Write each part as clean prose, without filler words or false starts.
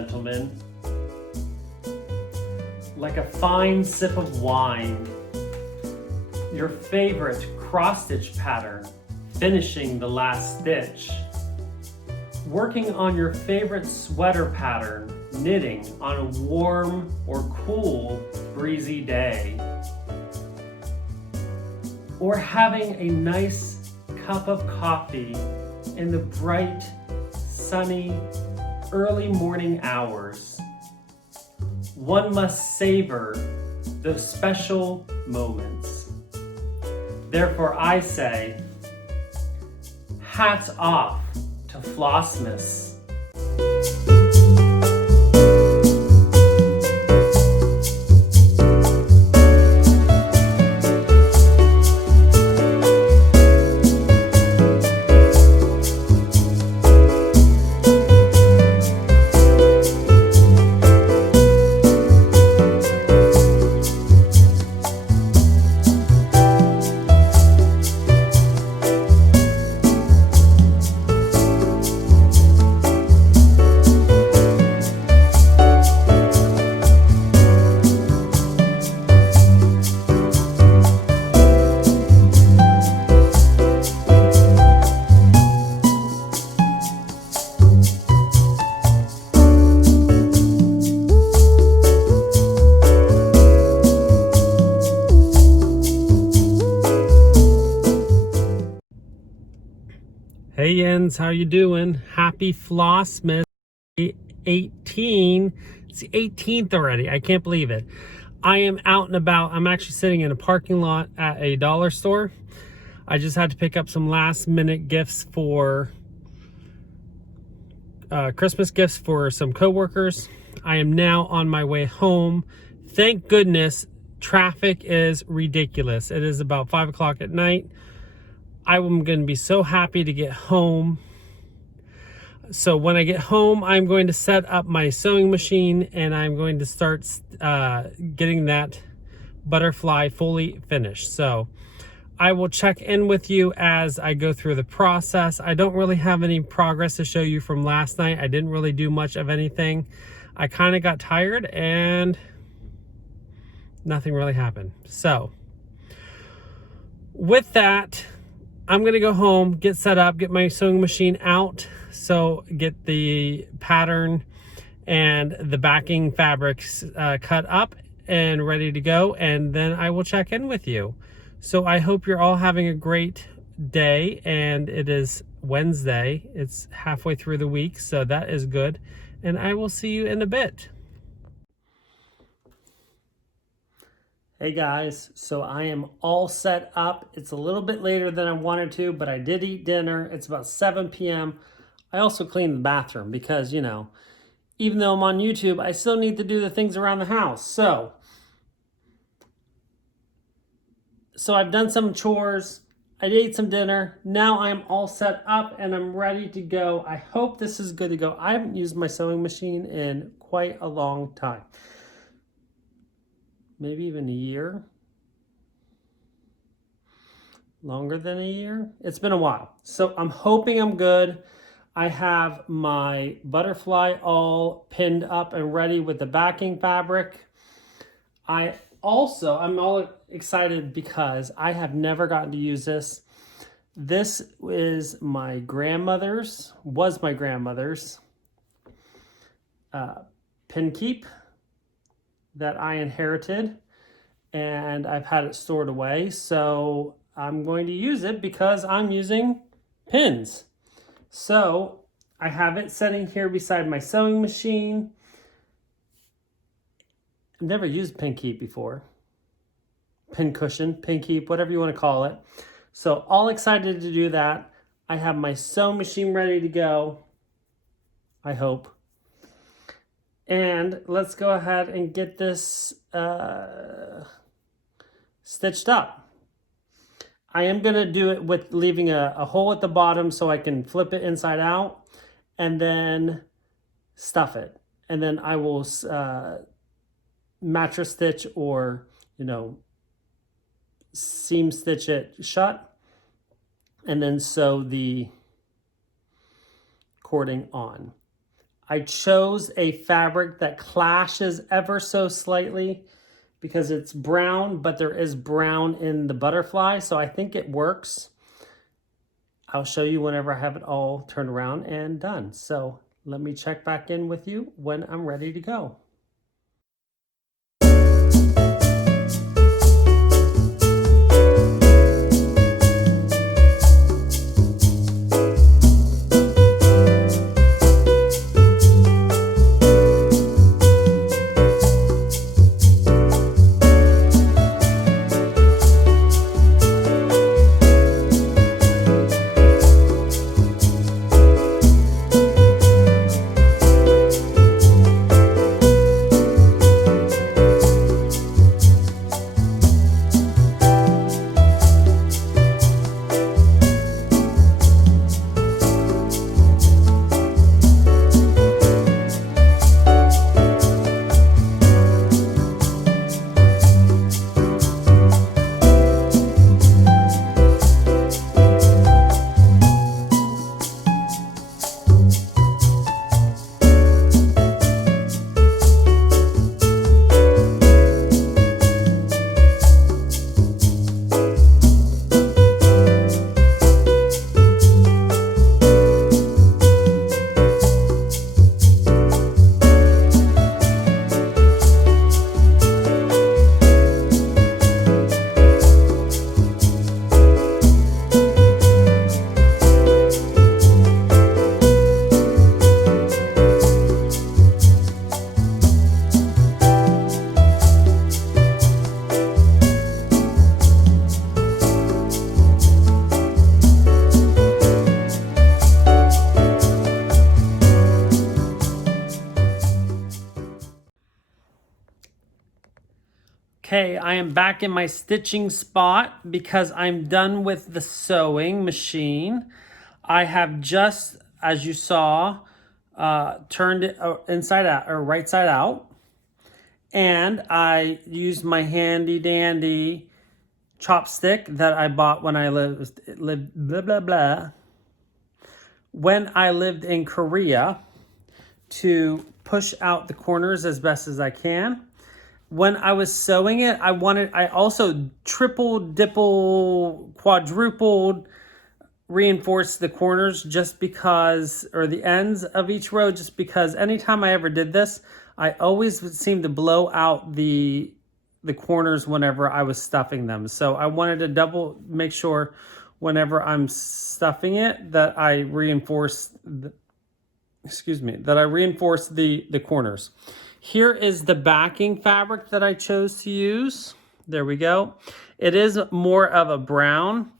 gentlemen, like a fine sip of wine, your favorite cross-stitch pattern, finishing the last stitch, working on your favorite sweater pattern, knitting on a warm or cool, breezy day, or having a nice cup of coffee in the bright, sunny, early morning hours. One must savor those special moments. Therefore, I say, hats off to Flossmas. Hey Jens, how you doing? Happy Flossmas 18. It's the 18th already. I can't believe it. I am out and about. I'm actually sitting in a parking lot at a dollar store. I just had to pick up some last minute gifts for Christmas gifts for some coworkers. I am now on my way home. Thank goodness traffic is ridiculous. It is about 5 o'clock at night. I'm going to be so happy to get home. So when I get home, I'm going to set up my sewing machine and I'm going to start getting that butterfly fully finished. So I will check in with you as I go through the process. I don't really have any progress to show you from last night. I didn't really do much of anything. I kind of got tired and nothing really happened. So with that, I'm gonna go home, get set up, get my sewing machine out, so get the pattern and the backing fabrics cut up and ready to go, and then I will check in with you. So I hope you're all having a great day, and it is Wednesday. It's halfway through the week, so that is good, and I will see you in a bit. Hey guys, so I am all set up. It's a little bit later than I wanted to, but I did eat dinner. It's about 7 p.m. I also cleaned the bathroom because, you know, even though I'm on YouTube, I still need to do the things around the house. So I've done some chores. I ate some dinner. Now I'm all set up and I'm ready to go. I hope this is good to go. I haven't used my sewing machine in quite a long time. Maybe even a year. Longer than a year. It's been a while. So I'm hoping I'm good. I have my butterfly all pinned up and ready with the backing fabric. I'm all excited because I have never gotten to use this. This is my grandmother's, pin keep that I inherited, and I've had it stored away. So I'm going to use it because I'm using pins. So I have it sitting here beside my sewing machine. I've never used pin keep before. Pin cushion, pin keep, whatever you want to call it. So all excited to do that. I have my sewing machine ready to go, I hope. And let's go ahead and get this stitched up. I am going to do it with leaving a hole at the bottom so I can flip it inside out and then stuff it. And then I will mattress stitch or, you know, seam stitch it shut and then sew the cording on. I chose a fabric that clashes ever so slightly because it's brown, but there is brown in the butterfly, so I think it works. I'll show you whenever I have it all turned around and done. So let me check back in with you when I'm ready to go. Okay, I am back in my stitching spot because I'm done with the sewing machine. I have just, as you saw, turned it inside out or right side out. And I used my handy dandy chopstick that I bought when I lived blah, blah, blah. When I lived in Korea to push out the corners as best as I can. When I was sewing it, I also triple, dipple, quadrupled reinforced the corners just because, or the ends of each row, just because anytime I ever did this, I always would seem to blow out the corners whenever I was stuffing them. So I wanted to make sure whenever I'm stuffing it that I reinforce the corners. Here is the backing fabric that I chose to use. There we go. It is more of a brown,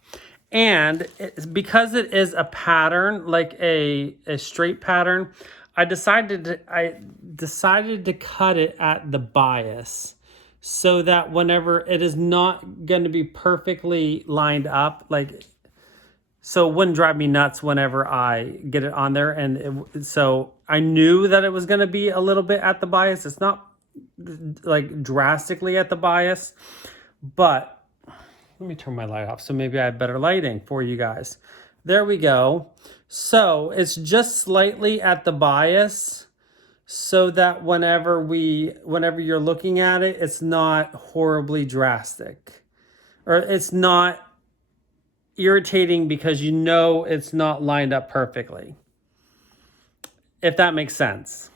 and because it is a pattern, like a straight pattern, I decided to cut it at the bias so that whenever it is not going to be perfectly lined up, so it wouldn't drive me nuts whenever I get it on there. And so I knew that it was going to be a little bit at the bias. It's not like drastically at the bias, but let me turn my light off so maybe I have better lighting for you guys. There we go. So it's just slightly at the bias so that whenever you're looking at it, it's not horribly drastic, or it's not irritating because you know it's not lined up perfectly, if that makes sense.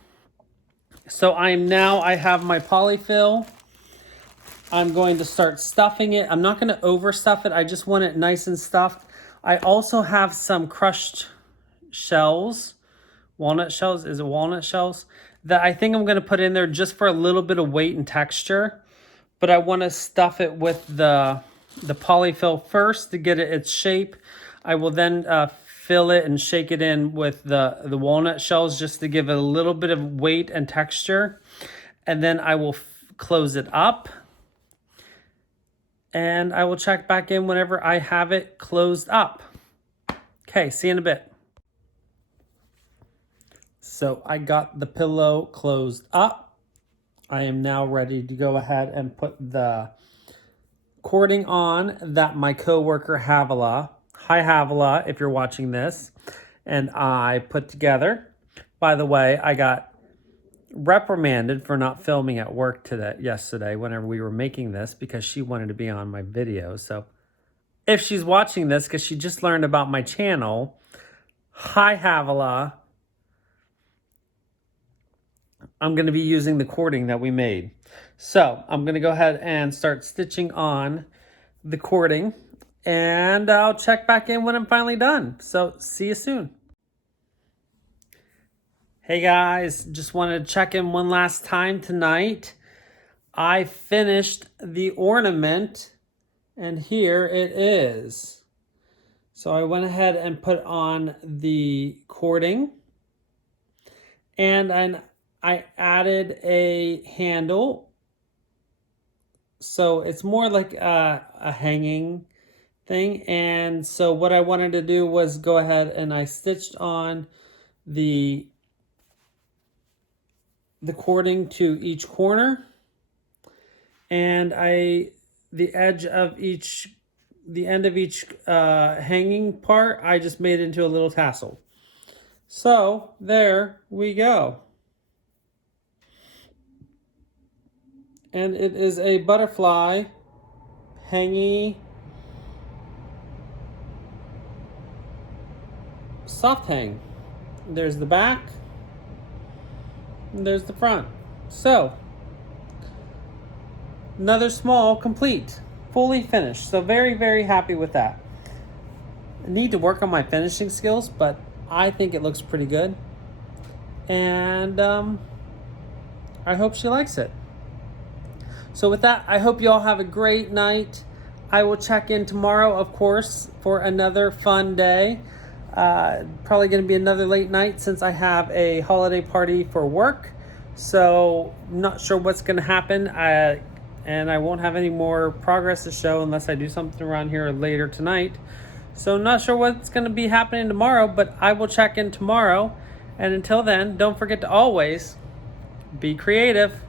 So I have my polyfill. I'm going to start stuffing it. I'm not going to overstuff it. I just want it nice and stuffed. I also have some crushed shells, walnut shells. Is it walnut shells? That I think I'm going to put in there just for a little bit of weight and texture. But I want to stuff it with the polyfill first to get it its shape. I will then fill it and shake it in with the walnut shells just to give it a little bit of weight and texture. And then I will close it up. And I will check back in whenever I have it closed up. Okay, see you in a bit. So I got the pillow closed up. I am now ready to go ahead and put the cording on that my coworker Havilah, hi Havilah, if you're watching this, and I put together. By the way, I got reprimanded for not filming at work yesterday whenever we were making this because she wanted to be on my video. So if she's watching this because she just learned about my channel, hi Havilah. I'm going to be using the cording that we made. So I'm going to go ahead and start stitching on the cording, and I'll check back in when I'm finally done. So see you soon. Hey guys, just wanted to check in one last time tonight. I finished the ornament, and here it is. So I went ahead and put on the cording, and I added a handle. So it's more like a hanging thing. And so what I wanted to do was go ahead and I stitched on the cording to each corner, and the end of each hanging part, I just made it into a little tassel. So there we go. And it is a butterfly hangy soft hang. There's the back. And there's the front. So, another small complete, fully finished. So very, very happy with that. I need to work on my finishing skills, but I think it looks pretty good. And I hope she likes it. So with that, I hope you all have a great night. I will check in tomorrow, of course, for another fun day. Probably going to be another late night since I have a holiday party for work. So I'm not sure what's going to happen. And I won't have any more progress to show unless I do something around here later tonight. So I'm not sure what's going to be happening tomorrow, but I will check in tomorrow. And until then, don't forget to always be creative.